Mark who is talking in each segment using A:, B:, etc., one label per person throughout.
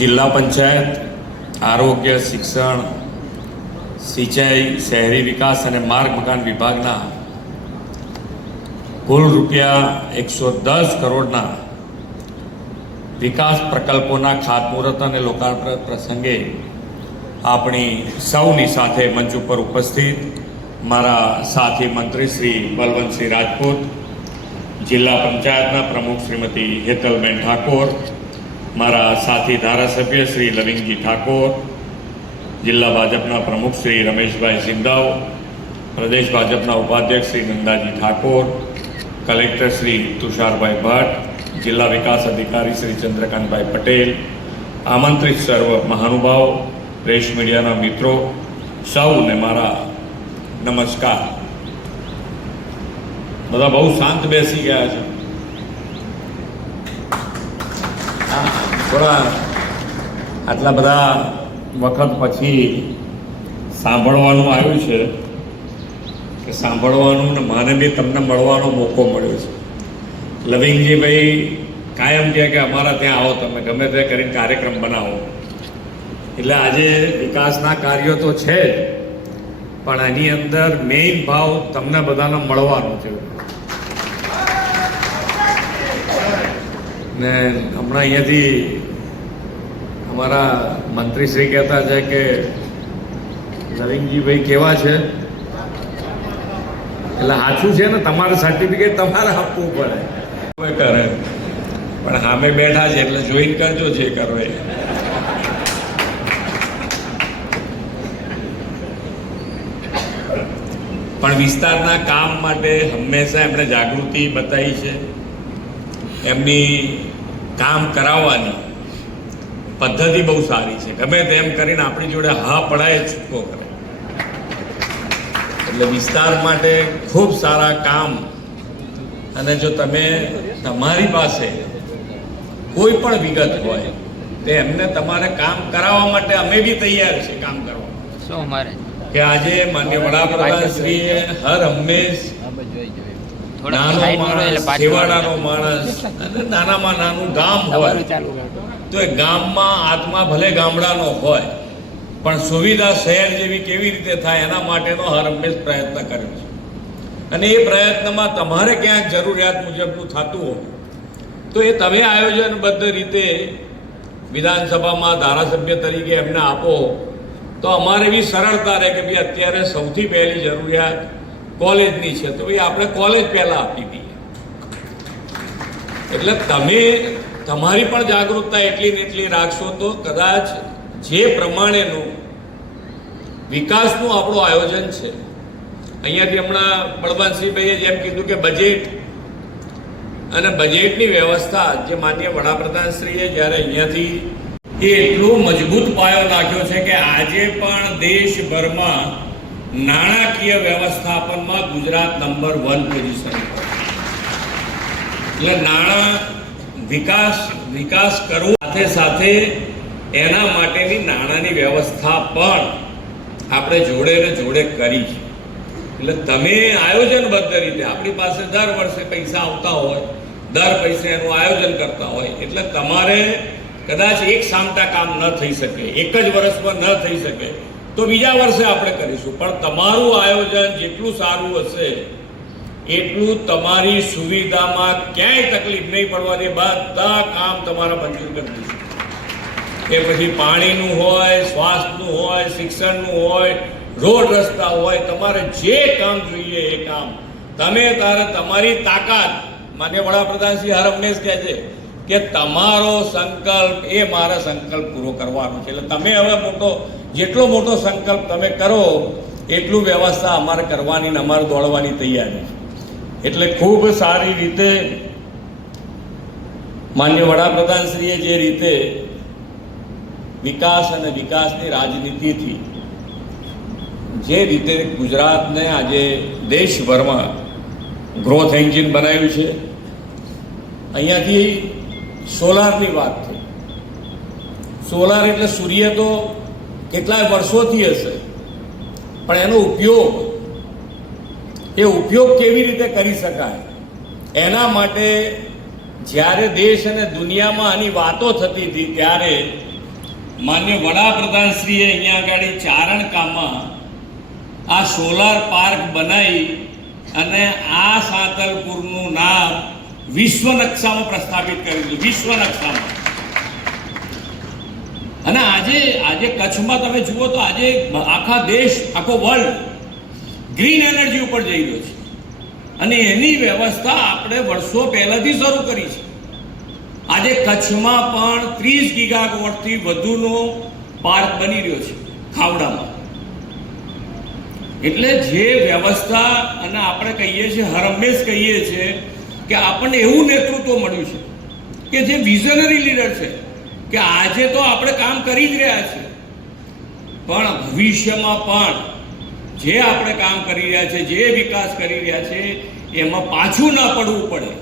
A: જિલ્લા પંચાયત, આરોગ્ય, શિક્ષણ, સિંચાઈ, શહેરી વિકાસ અને માર્ગ મકાન વિભાગના કુલ રૂપિયા એકસો દસ કરોડના વિકાસ પ્રકલ્પોના ખાતમુહૂર્ત અને લોકાર્પણ પ્રસંગે આપણી સૌની સાથે મંચ ઉપર ઉપસ્થિત મારા સાથી મંત્રી શ્રી બલવંતસિંહ રાજપૂત, જિલ્લા પંચાયતના પ્રમુખ શ્રીમતી હેતલબેન ઠાકોર મારા સાથી ધારાસભ્ય શ્રી લવિંગજી ઠાકોર, જિલ્લા ભાજપના પ્રમુખ શ્રી રમેશભાઈ સિંધાવ પ્રદેશ ભાજપના ઉપાધ્યક્ષ શ્રી નંદાજી ઠાકોર, કલેક્ટર શ્રી તુષારભાઈ ભટ્ટ, જિલ્લા વિકાસ અધિકારી શ્રી ચંદ્રકાંતભાઈ પટેલ, આમંત્રિત સર્વ મહાનુભાવ, પ્રેસ મીડિયાના મિત્રો, સૌને મારા નમસ્કાર. બધા બહુ શાંત બેસી ગયા છે હા, થોડા આટલા બધા વખત પછી સાંભળવાનું આવ્યું છે કે સાંભળવાનું ને મને બી તમને મળવાનો મોકો મળ્યો છે. લવિંગજીભાઈ કાયમ કહે કે અમારા ત્યાં આવો તમે, ગમે તે કરીને કાર્યક્રમ બનાવો. એટલે આજે વિકાસના કાર્યો તો છે જ, પણ એની અંદર મેઇન ભાવ તમને બધાને મળવાનો છે. ને હમણાં અહીંયાથી અમારા મંત્રીશ્રી કહેતા છે કે નવીનજીભાઈ કેવા છે? એટલે સાચું છે ને, તમારે સર્ટિફિકેટ તમારે આપવું પડે. કરે. પણ સામે બેઠા છે, એટલે જોઈન કરજો જે કરો એ. પણ વિસ્તારના કામ માટે હંમેશા એમણે જાગૃતિ બતાવી છે. એમની કામ કરાવવાની પદ્ધતિ બહુ સારી છે. ગમે તેમ કરીને આપણી જોડે હા પડાય છૂટકો કરે. એટલે વિસ્તાર માટે ખૂબ સારા કામ. અને જો તમે તમારી પાસે કોઈ પણ વિગત હોય તે એમને તમારે કામ કરાવવા માટે અમે બી તૈયાર છીએ કામ કરવા. કે આજે માન્ય વડાપ્રધાન શ્રીએ હર હંમેશ નાનો માણસ
B: એટલે
A: માણસ અને નાનામાં નાનું ગામ હોય તો એ ગામમાં આત્મા ભલે ગામડાનો હોય પણ સુવિધા શહેર જેવી કેવી રીતે થાય એના માટેનો હર હંમેશ પ્રયત્ન કર્યો છે. અને એ પ્રયત્નમાં તમારે ક્યાંક જરૂરિયાત મુજબનું થતું હોય તો એ તમે આયોજનબદ્ધ રીતે વિધાનસભામાં ધારાસભ્ય તરીકે એમને આપો તો અમારે બી સરળતા રહે કે ભાઈ અત્યારે સૌથી પહેલી જરૂરિયાત કોલેજની છે, તો ભાઈ આપણે કોલેજ પહેલાં આપી દઈએ. એટલે તમે, તમારી પણ જાગૃતતા એટલી ને એટલી રાખશો તો કદાચ જે પ્રમાણેનું વિકાસનું આપણું આયોજન છે, અહીંયાથી હમણાં બળવંતસિંહભાઈએ જેમ કીધું કે બજેટ અને બજેટની વ્યવસ્થા જે માન્ય વડાપ્રધાનશ્રીએ જ્યારે અહીંયાથી એ એટલો મજબૂત પાયો નાખ્યો છે કે આજે પણ દેશભરમાં નાણાકીય વ્યવસ્થાપનમાં ગુજરાત નંબર વન પોઝિશન પર. એટલે નાણાં વિકાસ વિકાસ કરવો સાથે સાથે એના માટેની નાણાંની વ્યવસ્થા પણ આપણે જોડે ને જોડે કરી છે. એટલે તમે આયોજનબદ્ધ રીતે, આપણી પાસે દર વર્ષે પૈસા આવતા હોય, દર પૈસે એનું આયોજન કરતા હોય, એટલે તમારે કદાચ એક સામટા કામ ન થઈ શકે, એક જ વર્ષમાં ન થઈ શકે તો બીજા વર્ષે આપણે કરીશું. પણ તમારું આયોજન જેટલું સારું હશે, એટલું તમારી સુવિધામાં ક્યાંય તકલીફ નહીં પડવાની. બધા કામ તમારા મંજૂર કરી દઈશું. એ પછી પાણીનું હોય, સ્વાસ્થ્યનું હોય, શિક્ષણનું હોય, રોડ રસ્તા હોય, તમારે જે કામ જોઈએ એ કામ. તમે તારે તમારી તાકાત. માન્ય વડાપ્રધાન શ્રી હર કહે છે કે તમારો સંકલ્પ, એ મારા સંકલ્પ પૂરો કરવાનો છે. એટલે તમે હવે મોટો, જેટલો મોટો સંકલ્પ તમે કરો, એટલું વ્યવસ્થા અમારે કરવાની ને અમારે દોડવાની તૈયારી છે. એટલે ખૂબ સારી રીતે માન્ય વડાપ્રધાનશ્રીએ જે રીતે વિકાસ અને વિકાસની રાજનીતિથી જે રીતે ગુજરાતને આજે દેશભરમાં ગ્રોથ એન્જિન બનાવ્યું છે, અહીંયાથી સોલારની વાત થઈ સોલાર એટલે સૂર્ય તો કેટલાય વર્ષોથી હશે. પણ એનો ઉપયોગ, એ ઉપયોગ કેવી રીતે કરી શકાય? એના માટે જ્યારે દેશ અને દુનિયામાં આની વાતો થતી હતી, ત્યારે માન્ય વડાપ્રધાન શ્રીએ અહીંયા આગળ ચારણકામાં આ સોલાર પાર્ક બનાવી અને આ સાંતલપુરનું નામ વિશ્વ નકશામાં પ્રસ્થાપિત કરી દીધું વિશ્વ નકશામાં અને આજે આજે કચ્છમાં તમે જુઓ તો આજે આખા દેશ, આખો વર્લ્ડ ગ્રીન એનર્જી ઉપર જઈ રહ્યો છે. અને એની વ્યવસ્થા આપણે વર્ષો પહેલાથી શરૂ કરી છે. આજે કચ્છમાં પણ ત્રીસ ગીગાવોટથી વધુનો પાર્ક બની રહ્યો છે, ખાવડામાં. એટલે જે વ્યવસ્થા, અને આપણે કહીએ છીએ, હરમેશ કહીએ છીએ કે આપણને એવું નેતૃત્વ મળ્યું છે કે જે વિઝનરી લીડર છે, કે આજે તો આપણે કામ કરી જ રહ્યા છીએ. પણ ભવિષ્યમાં પણ જે આપણે કામ કરી રહ્યા છે, જે વિકાસ કરી રહ્યા છે, એમાં પાછું ના પડવું પડે,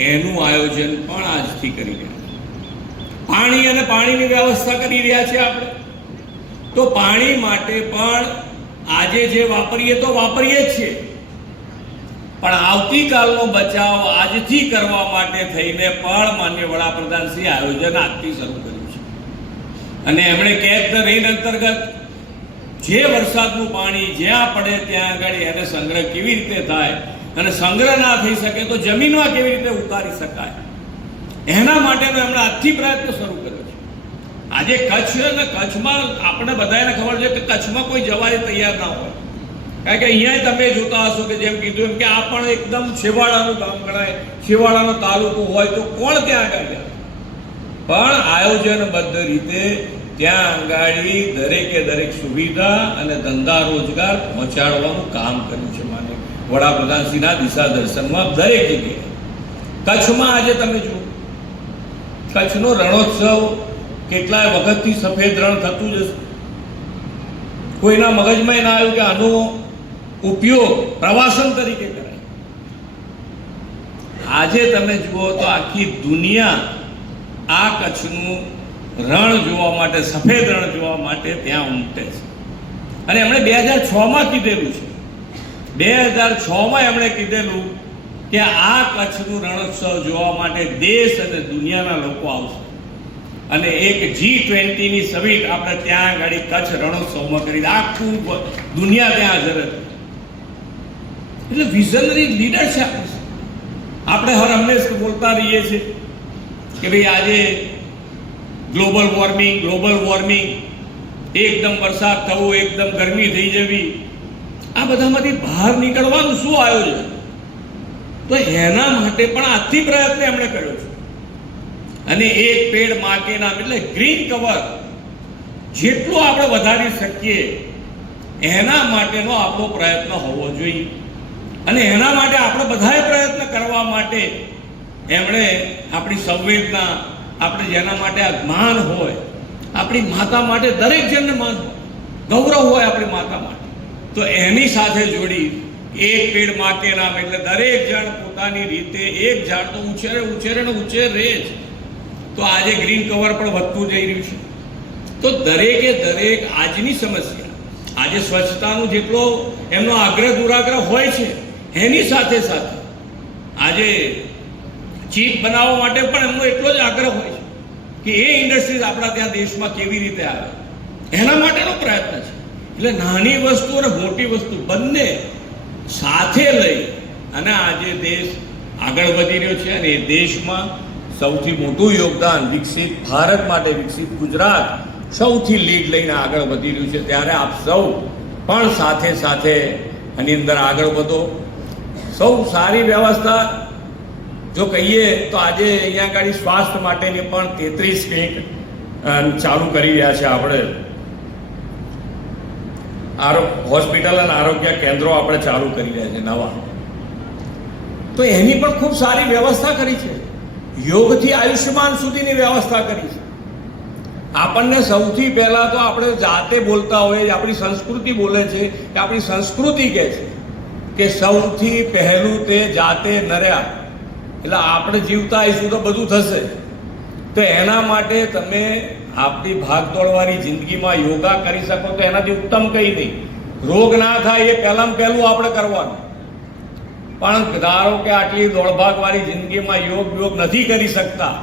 A: એનું આયોજન પણ આજથી કરી રહ્યા છે. પાણી અને પાણીની વ્યવસ્થા કરી રહ્યા છે આપણે. તો પાણી માટે પણ આજે જે વાપરીએ તો વાપરીએ જ છીએ. પણ આવતીકાલનો બચાવ આજથી કરવા માટે થઈને પણ માન્ય વડાપ્રધાન શ્રી આયોજન આજથી શરૂ કર્યું છે. અને એમણે કેચ ધ રેન અંતર્ગત જે વરસાદનું પાણી જ્યાં પડે ત્યાં આગળ એને સંગ્રહ કેવી રીતે થાય અને સંગ્રહ ના થઈ શકે તો જમીનમાં કેવી રીતે ઉતારી શકાય? એના માટેનો એમણે આજથી પ્રયત્ન શરૂ કર્યો છે. આજે કચ્છ અને કચ્છમાં આપણે બધાને ખબર છે કે કચ્છમાં કોઈ જવાય તૈયાર ના હોય. કારણ કે અહીંયા તમે જોતા હશો કે જેમ કીધું એમ કે આ પણ એકદમ છેવાડાનું ગામ ગણાય. છેવાડાનો તાલુકો હોય તો કોણ ત્યાં આગળ પણ આયોજનબદ્ધ રીતે ત્યાં આંગાડી દરેકે દરેક સુવિધા અને ધંધા રોજગાર પહોંચાડવાનું કામ કર્યું છે માને વડાપ્રધાનશ્રીના દિશા દર્શનમાં દરેક જગ્યાએ. કચ્છમાં આજે તમે જુઓ. કચ્છનો રણોત્સવ કેટલાય વખતથી સફેદ રણ થતું જ હશે. કોઈના મગજમાં ના આવ્યું કે આનો ઉપયોગ પ્રવાસન તરીકે કરાય. આજે તમે જુઓ તો આખી દુનિયા આ કચ્છનું રણ જોવા માટે, સફેદ રણ જોવા માટે ત્યાં ઉમટે છે. અને એમણે બે હજાર છમાં કીધેલું છે. બે હજાર છમાં એમણે કીધેલું કે આ કચ્છનું રણોત્સવ જોવા માટે દેશ અને દુનિયાના લોકો આવશે. અને એક જી ટ્વેન્ટીની સમિટ આપણે ત્યાં આગળ કચ્છ રણોત્સવમાં કરી. આખું દુનિયા ત્યાં હાજર હતી એટલે વિઝનરી લીડર છે આપણે. આપણે હંમેશ બોલતા રહીએ છીએ કે ભાઈ આજે ગ્લોબલ વોર્મિંગ ગ્લોબલ વોર્મિંગ, એકદમ વરસાદ થવો, એકદમ ગરમી થઈ જવી. આ બધામાંથી બહાર નીકળવાનું શું આયોજન? તો એના માટે પણ આથી પ્રયત્ન એમણે કર્યો છે. અને એક પેડમાં નામ, એટલે ગ્રીન કવર જેટલું આપણે વધારી શકીએ, એના માટેનો આપણો પ્રયત્ન હોવો જોઈએ. અને એના માટે આપણે બધાએ પ્રયત્ન કરવા માટે એમણે આપણી સંવેદના, આપણે જેના માટે આ જ્ઞાન હોય, આપણી માતા માટે દરેક જણને માન, ગૌરવ હોય આપણી માતા માટે. તો એની સાથે જોડી એક પેડમાં નામ એટલે દરેક જણ પોતાની રીતે એક ઝાડ તો ઉછેરે ઉછેરે ને ઉછેર રહે જ. તો આજે ગ્રીન કવર પણ વધતું જઈ રહ્યું છે. તો દરેકે દરેક આજની સમસ્યા, આજે સ્વચ્છતાનું જેટલો એમનો આગ્રહ દુરાગ્રહ હોય છે એની સાથે સાથે આજે ચીપ બનાવવા માટે પણ એમનો એટલો જ આગ્રહ હોય છે કે એ ઇન્ડસ્ટ્રીઝ આપણા ત્યાં દેશમાં કેવી રીતે આવે. એના માટેનો પ્રયત્ન છે. એટલે નાની વસ્તુ અને મોટી વસ્તુ બંને સાથે લઈ અને આજે દેશ આગળ વધી રહ્યો છે અને એ દેશમાં સૌથી મોટું યોગદાન વિકસિત ભારત માટે વિકસિત ગુજરાત સૌથી લીડ લઈને આગળ વધી રહ્યું છે. ત્યારે આપ સૌ પણ સાથે સાથે આની અંદર આગળ વધો. સૌ સારી વ્યવસ્થા. જો કહીએ તો આજે અહીંયા આગળ સ્વાસ્થ્ય માટેની પણ તેત્રીસ ક્લિનિક ચાલુ કરી રહ્યા છે આપણે. આરો હોસ્પિટલ અને આરોગ્ય કેન્દ્રો આપણે ચાલુ કરી રહ્યા છે નવા. તો એની પણ ખૂબ સારી વ્યવસ્થા કરી છે. યોગથી આયુષ્યમાન સુધીની વ્યવસ્થા કરી છે. આપણને સૌથી પહેલા તો આપણે જાતે બોલતા હોઈએ, આપણી સંસ્કૃતિ બોલે છે, કે આપણી સંસ્કૃતિ કહે છે. કે સૌથી પહેલું તે જાતે નર્યા. એટલે આપણે જીવતા આવીશું તો બધું થશે. તો એના માટે તમે આપણી ભાગદોડવાળી જિંદગીમાં યોગા કરી શકો તો એનાથી ઉત્તમ કંઈ નહીં. રોગ ના થાય એ પહેલાં પહેલું આપણે કરવાનું. પણ ધારો કે આટલી દોડભાગવાળી જિંદગીમાં યોગ યોગ નથી કરી શકતા,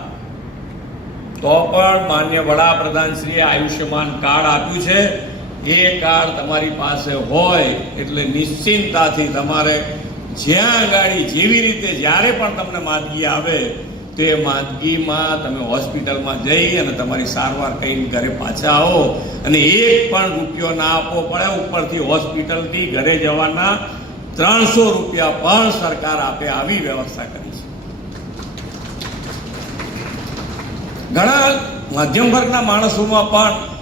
A: તો પણ માન્ય વડાપ્રધાનશ્રીએ આયુષ્યમાન કાર્ડ આપ્યું છે. એ કાર્ડ તમારી પાસે હોય એટલે નિશ્ચિંતતાથી તમારે જ્યાં ગાડી જેવી રીતે જ્યારે પણ તમને માંદગી આવે, તે માંદગીમાં તમે હોસ્પિટલમાં જઈ અને તમારી સારવાર કરીને ઘરે પાછા આવો અને એક પણ રૂપિયો ના આપવો પડે ઉપરથી હોસ્પિટલથી ઘરે જવાના ત્રણસો રૂપિયા પણ સરકાર આપે આવી વ્યવસ્થા કરી છે. ઘણા મધ્યમ વર્ગના માણસોમાં પણ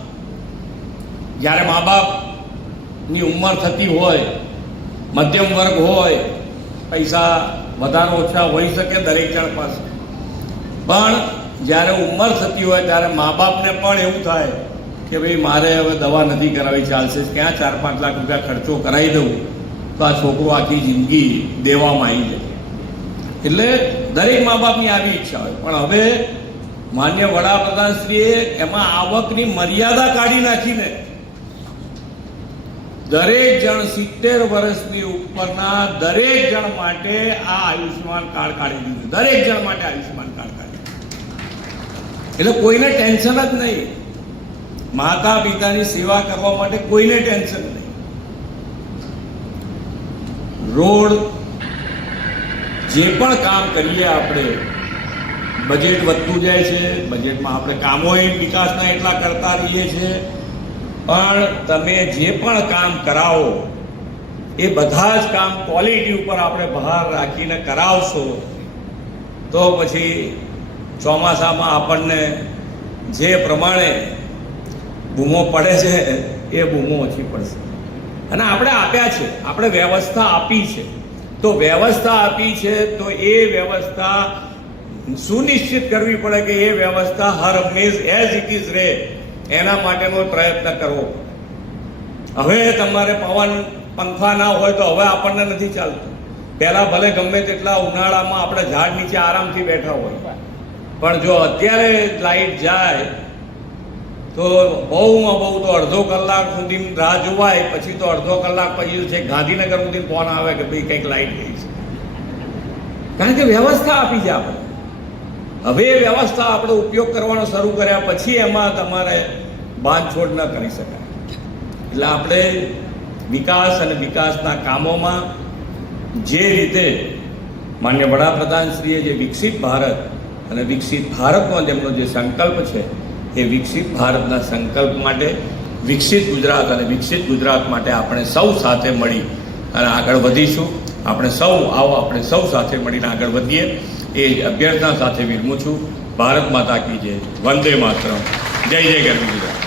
A: જ્યારે મા બાપની ઉંમર થતી હોય, મધ્યમ વર્ગ હોય, પૈસા વધારે ઓછા હોઈ શકે દરેક જણ પાસે. પણ જ્યારે ઉંમર થતી હોય ત્યારે મા બાપને પણ એવું થાય કે ભાઈ મારે હવે દવા નથી કરાવી, ચાલશે ક્યાં ચાર પાંચ લાખ રૂપિયા ખર્ચો કરાવી દઉં? તો આ છોકરો આખી જિંદગી દેવામાં આવી જાય. એટલે દરેક મા બાપની આવી ઈચ્છા હોય. પણ હવે માન્ય વડાપ્રધાનશ્રીએ એમાં આવકની મર્યાદા કાઢી નાખીને દરેક જણ સિત્તેર વર્ષની ઉપરના દરેક જણ માટે આ આયુષ્યમાન કાર્ડ કાઢી દીધું દરેક જણ માટે આયુષ્યમાન કાર્ડ કાઢી એટલે કોઈને ટેન્શન જ નહીં. માતા પિતાની સેવા કરવા માટે કોઈને ટેન્શન નહીં. રોડ જે પણ કામ કરીએ આપણે, બજેટ વધતું જાય છે, બજેટમાં આપણે કામોય વિકાસના એટલા કરતા રહીએ છીએ પણ તમે જે પણ કામ કરાવો, એ બધા જ કામ ક્વોલિટી ઉપર આપણે ભાર રાખીને કરાવશો, તો પછી ચોમાસામાં આપણને જે પ્રમાણે બૂમો પડે છે, એ બૂમો ઓછી પડશે. અને આપણે આપ્યા છે, આપણે વ્યવસ્થા આપી છે. તો વ્યવસ્થા આપી છે, તો એ વ્યવસ્થા સુનિશ્ચિત કરવી પડે કે એ વ્યવસ્થા હર હંમેશ એઝ ઇટ ઇઝ રહે. એના માટેનો પ્રયત્ન કરવો. હવે તમારે પવન, પંખા ના હોય તો હવે આપણને નથી ચાલતું. પહેલા ભલે ગમે તેટલા ઉનાળામાં આપણે ઝાડ નીચે આરામથી બેઠા હોય. પણ જો અત્યારે લાઈટ જાય, તો બહુમાં બહુ તો અડધો કલાક સુધી રાહ જોવાય, પછી તો અડધો કલાક પછી છે ગાંધીનગર સુધી ફોન આવે કે ભાઈ કંઈક લાઈટ ગઈ છે. કારણ કે વ્યવસ્થા આપી છે આપણે. હવે એ વ્યવસ્થા આપણે ઉપયોગ કરવાનો શરૂ કર્યા પછી એમાં તમારે બાંધછોડ ન કરી શકાય. એટલે આપણે વિકાસ અને વિકાસના કામોમાં જે રીતે માન્ય વડાપ્રધાનશ્રીએ જે વિકસિત ભારત અને વિકસિત ભારતનો જેમનો જે સંકલ્પ છે, એ વિકસિત ભારતના સંકલ્પ માટે, વિકસિત ગુજરાત અને વિકસિત ગુજરાત માટે આપણે સૌ સાથે મળી અને આગળ વધીશું. આપણે સૌ, આવો આપણે સૌ સાથે મળીને આગળ વધીએ. એ અભ્યર્થના સાથે વિરમું છું. ભારત માતા કી જય. વંદે માતરમ. જય જય ગરવી ગુજરાત